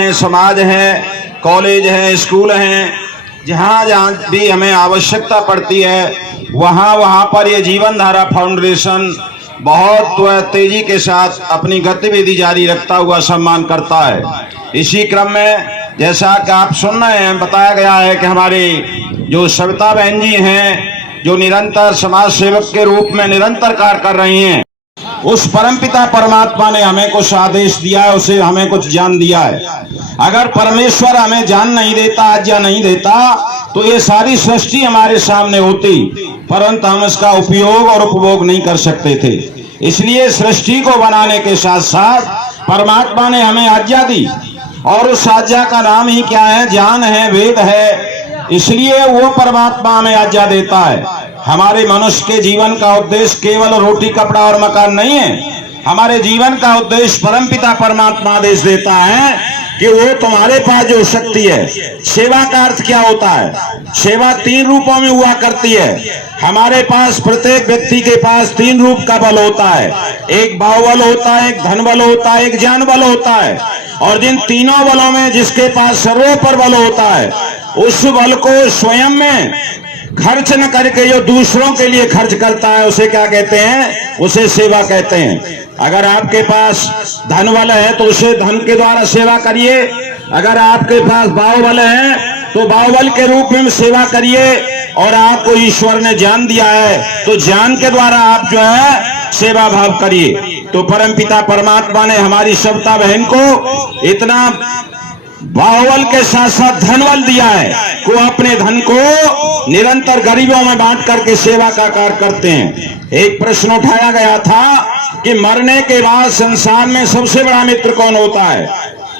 हैं, समाज है, कॉलेज है, स्कूल हैं, जहाँ जहाँ भी हमें आवश्यकता पड़ती है वहाँ पर ये जीवन धारा फाउंडेशन बहुत तेजी के साथ अपनी गतिविधि जारी रखता हुआ सम्मान करता है। इसी क्रम में जैसा कि आप सुन रहे हैं, बताया गया है कि हमारे जो सविता बहन जी हैं, जो निरंतर समाज सेवक के रूप में निरंतर कार्य कर रही हैं, उस परमपिता परमात्मा ने हमें कुछ आदेश दिया है, उसे हमें कुछ ज्ञान दिया है। अगर परमेश्वर हमें ज्ञान नहीं देता, आज्ञा नहीं देता, तो ये सारी सृष्टि हमारे सामने होती, परंतु हम इसका उपयोग और उपभोग नहीं कर सकते थे। इसलिए सृष्टि को बनाने के साथ साथ परमात्मा ने हमें आज्ञा दी, और उस आज्ञा का नाम ही क्या है? ज्ञान है, वेद है। इसलिए वो परमात्मा हमें आज्ञा देता है। हमारे मनुष्य के जीवन का उद्देश्य केवल रोटी, कपड़ा और मकान नहीं है। हमारे जीवन का उद्देश्य परमपिता परमात्मा आदेश देता है कि वो तुम्हारे पास जो शक्ति है, सेवा का अर्थ क्या होता है? सेवा 3 रूपों में हुआ करती है। हमारे पास, प्रत्येक व्यक्ति के पास 3 रूप का बल होता है। एक बाहुबल होता है, एक धन बल होता है, एक ज्ञान बल होता है। और जिन तीनों बलों में जिसके पास सर्वोपर बल होता है, उस बल को स्वयं में खर्च न करके जो दूसरों के लिए खर्च करता है, उसे क्या कहते हैं? उसे सेवा कहते हैं। अगर आपके पास धन बल है तो उसे धन के द्वारा सेवा करिए। अगर आपके पास बाहुबल है तो बाहुबल के रूप में सेवा करिए। और आपको ईश्वर ने ज्ञान दिया है तो ज्ञान के द्वारा आप जो है सेवा भाव करिए। तो परमपिता परमात्मा ने हमारी सविता बहन को इतना बाहुबल के साथ साथ धन बल दिया है को अपने धन को निरंतर गरीबों में बांट करके सेवा का कार्य करते हैं। एक प्रश्न उठाया गया था कि मरने के बाद संसार में सबसे बड़ा मित्र कौन होता है?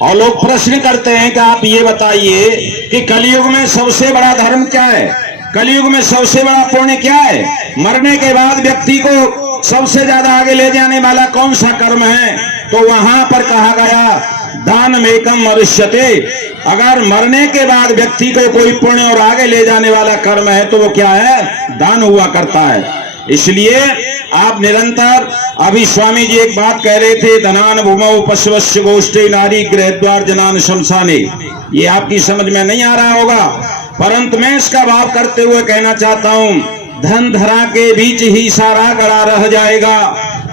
और लोग प्रश्न करते हैं कि आप ये बताइए कि कलयुग में सबसे बड़ा धर्म क्या है? कलयुग में सबसे बड़ा पुण्य क्या है? मरने के बाद व्यक्ति को सबसे ज्यादा आगे ले जाने वाला कौन सा कर्म है? तो वहां पर कहा गया दानमेकम मनुष्यते। अगर मरने के बाद व्यक्ति को कोई पुण्य और आगे ले जाने वाला कर्म है तो वो क्या है? दान हुआ करता है। इसलिए आप निरंतर, अभी स्वामी जी एक बात कह रहे थे, धनान भूमौ पशवस्य गोष्ठे नारी गृहद्वार जनान शमशाने। ये आपकी समझ में नहीं आ रहा होगा, परंतु मैं इसका भाव करते हुए कहना चाहता हूँ, धन धरा के बीच ही सारा गड़ा रह जाएगा,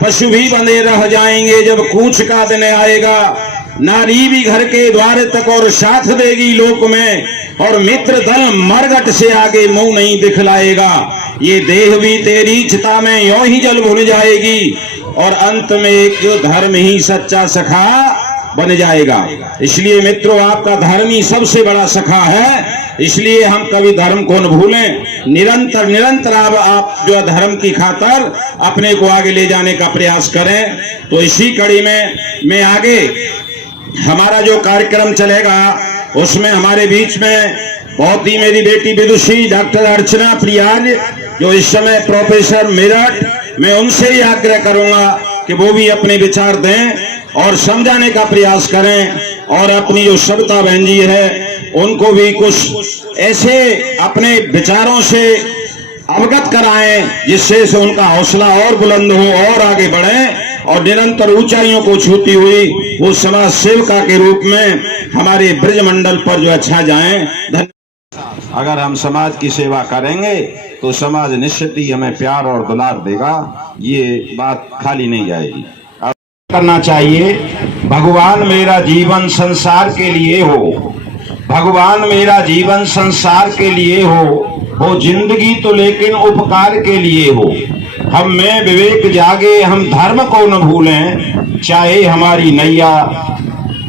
पशु भी बंधे रह जाएंगे जब कूच का दिन आएगा। नारी भी घर के द्वार तक और साथ देगी लोक में, और मित्र दल मरगट से आगे मुंह नहीं दिखलाएगा। ये देह भी तेरी चिता में यों ही जल भुन जाएगी, और अंत में एक जो धर्म ही सच्चा सखा बन जाएगा। इसलिए मित्रों, आपका धर्म ही सबसे बड़ा सखा है। इसलिए हम कभी धर्म को न भूलें। निरंतर आप जो धर्म की खातर अपने को आगे ले जाने का प्रयास करें। तो इसी कड़ी में मैं आगे हमारा जो कार्यक्रम चलेगा उसमें हमारे बीच में बहुत ही मेरी बेटी विदुषी डॉक्टर अर्चना प्रियाज, जो इस समय प्रोफेसर मेरठ, मैं उनसे ही आग्रह करूंगा कि वो भी अपने विचार दें और समझाने का प्रयास करें। और अपनी जो सविता बहन जी है उनको भी कुछ ऐसे अपने विचारों से अवगत कराएं जिससे उनका हौसला और बुलंद हो और आगे बढ़े, और निरंतर ऊंचाइयों को छूती हुई वो समाज सेविका के रूप में हमारे ब्रजमंडल पर जो अच्छा जाएं। अगर हम समाज की सेवा करेंगे तो समाज निश्चित ही हमें प्यार और दुलार देगा, ये बात खाली नहीं जाएगी। अब करना चाहिए, भगवान मेरा जीवन संसार के लिए हो, भगवान मेरा जीवन संसार के लिए हो जिंदगी तो लेकिन उपकार के लिए हो। हम में विवेक जागे, हम धर्म को न भूलें, चाहे हमारी नैया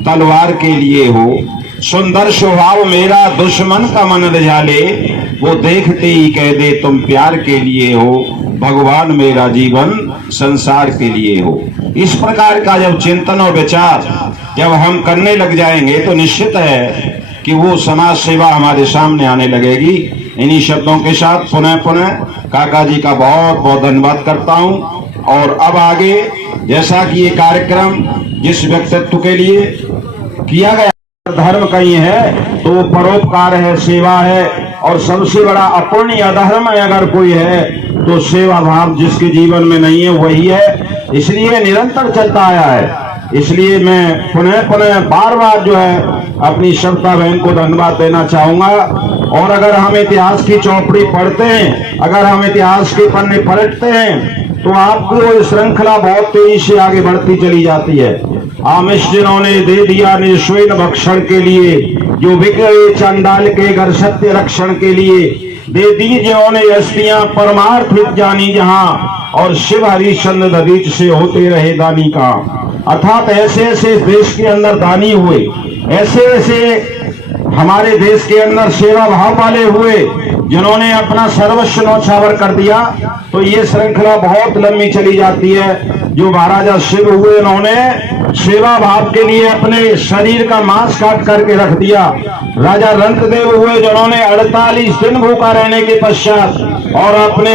तलवार के लिए हो। सुंदर स्वभाव मेरा दुश्मन का मन रजाले, वो देखते ही कह दे तुम प्यार के लिए हो। भगवान मेरा जीवन संसार के लिए हो। इस प्रकार का जब चिंतन और विचार जब हम करने लग जाएंगे तो निश्चित है कि वो समाज सेवा हमारे सामने आने लगेगी। इन्हीं शब्दों के साथ पुनः काका जी का बहुत बहुत धन्यवाद करता हूं। और अब आगे जैसा कि ये कार्यक्रम जिस व्यक्तित्व के लिए किया गया, धर्म कहीं है तो वो परोपकार है, सेवा है, और सबसे बड़ा अपुण्य या अधर्म अगर कोई है तो सेवा भाव जिसके जीवन में नहीं है वही है। इसलिए निरंतर चलता आया है। इसलिए मैं पुनः बार बार जो है अपनी श्रद्धा बहन को धन्यवाद देना चाहूंगा। और अगर हम इतिहास की चौपड़ी पढ़ते हैं, अगर हम इतिहास के पन्ने पलटते हैं, तो आपको वो श्रृंखला बहुत तेजी से आगे बढ़ती चली जाती है। आमिष जिन्होंने दे दिया निस्वेन भक्षण के लिए, जो विक्रय चंडाल के घर सत्य रक्षण के लिए, दे दी जिन्होंने हस्तियां परमार्थित जानी जहां, और शिव हरिश्चंद्र दधीच से होते रहे दानी का। अर्थात ऐसे ऐसे देश के अंदर दानी हुए, ऐसे ऐसे हमारे देश के अंदर सेवा भाव वाले हुए, जिन्होंने अपना सर्वस्व न्यौछावर कर दिया। तो ये श्रृंखला बहुत लंबी चली जाती है। जो महाराजा शिव हुए, उन्होंने सेवा भाव के लिए अपने शरीर का मांस काट करके रख दिया। राजा रंतदेव हुए, जिन्होंने 48 दिन भूखा रहने के पश्चात और अपने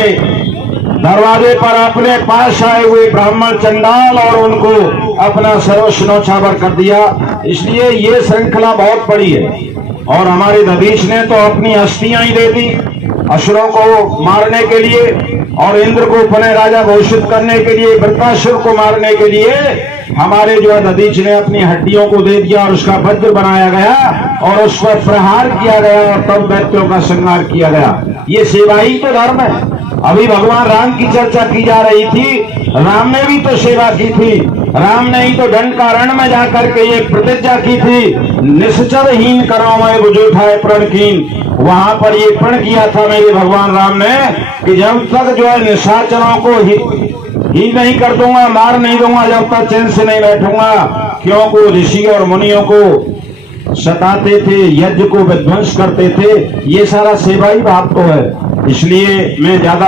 दरवाजे पर अपने पास आए हुए ब्राह्मण चंडाल और उनको अपना सर्वस्व न्यौछावर कर दिया। इसलिए ये श्रृंखला बहुत बड़ी है। और हमारे दधीच ने तो अपनी हस्तियां ही दे दी असुरों को मारने के लिए, और इंद्र को पुनः राजा घोषित करने के लिए, वृत्रासुर को मारने के लिए हमारे जो दधीच ने अपनी हड्डियों को दे दिया, और उसका वज्र बनाया गया और उस पर प्रहार किया गया, और तब दैत्यों का संहार किया गया। ये सेवा ही तो धर्म है। अभी भगवान राम की चर्चा की जा रही थी, राम ने भी तो सेवा की थी। राम ने ही तो दंडकारण्य में जाकर के ये प्रतिज्ञा की थी, निश्चरहीन करो मैं बुझ उठाए प्रणकीन। वहां पर ये प्रण किया था मेरे भगवान राम ने कि जब तक जो है निशाचरों को ही नहीं कर दूंगा, मार नहीं दूंगा, जब तक चैन से नहीं बैठूंगा। क्योंकि ऋषि और मुनियों को सताते थे, यज्ञ को विध्वंस करते थे। ये सारा सेवा ही भाव तो है। इसलिए मैं ज्यादा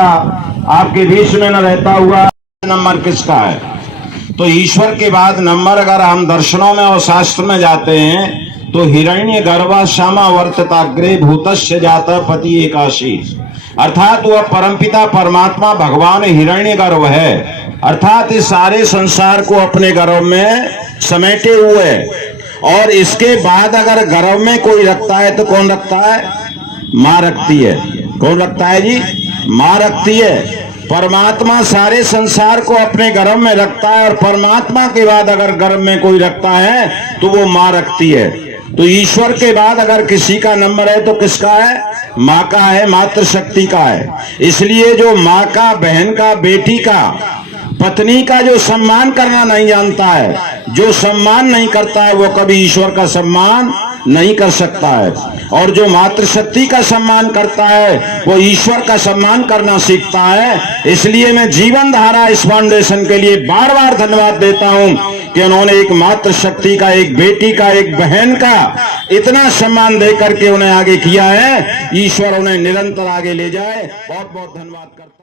आपके बीच में न रहता हुआ, नंबर किसका है? तो ईश्वर के बाद नंबर अगर हम दर्शनों में और शास्त्र में जाते हैं तो हिरण्य गर्भा श्यामा वर्तताग्रे भूतस्य जाता पति एकाशी। अर्थात वह परमपिता परमात्मा भगवान हिरण्य गर्भ है। अर्थात इस सारे संसार को अपने गर्भ में समेटे हुए। और इसके बाद अगर गर्भ में कोई रखता है तो कौन रखता है? मां रखती है। कौन रखता है जी? मां रखती है। परमात्मा सारे संसार को अपने गर्भ में रखता है, और परमात्मा के बाद अगर गर्भ में कोई रखता है तो वो मां रखती है। तो ईश्वर के बाद अगर किसी का नंबर है तो किसका है? मां का है, मातृशक्ति का है। इसलिए जो मां का, बहन का, बेटी का, पत्नी का जो सम्मान करना नहीं जानता है, जो सम्मान नहीं करता है, वो कभी ईश्वर का सम्मान नहीं कर सकता है। और जो मातृशक्ति का सम्मान करता है वो ईश्वर का सम्मान करना सीखता है। इसलिए मैं जीवन धारा इस फाउंडेशन के लिए बार बार धन्यवाद देता हूं कि उन्होंने एक मातृशक्ति का, एक बेटी का, एक बहन का इतना सम्मान दे करके उन्हें आगे किया है। ईश्वर उन्हें निरंतर आगे ले जाए। बहुत बहुत धन्यवाद करता हूं।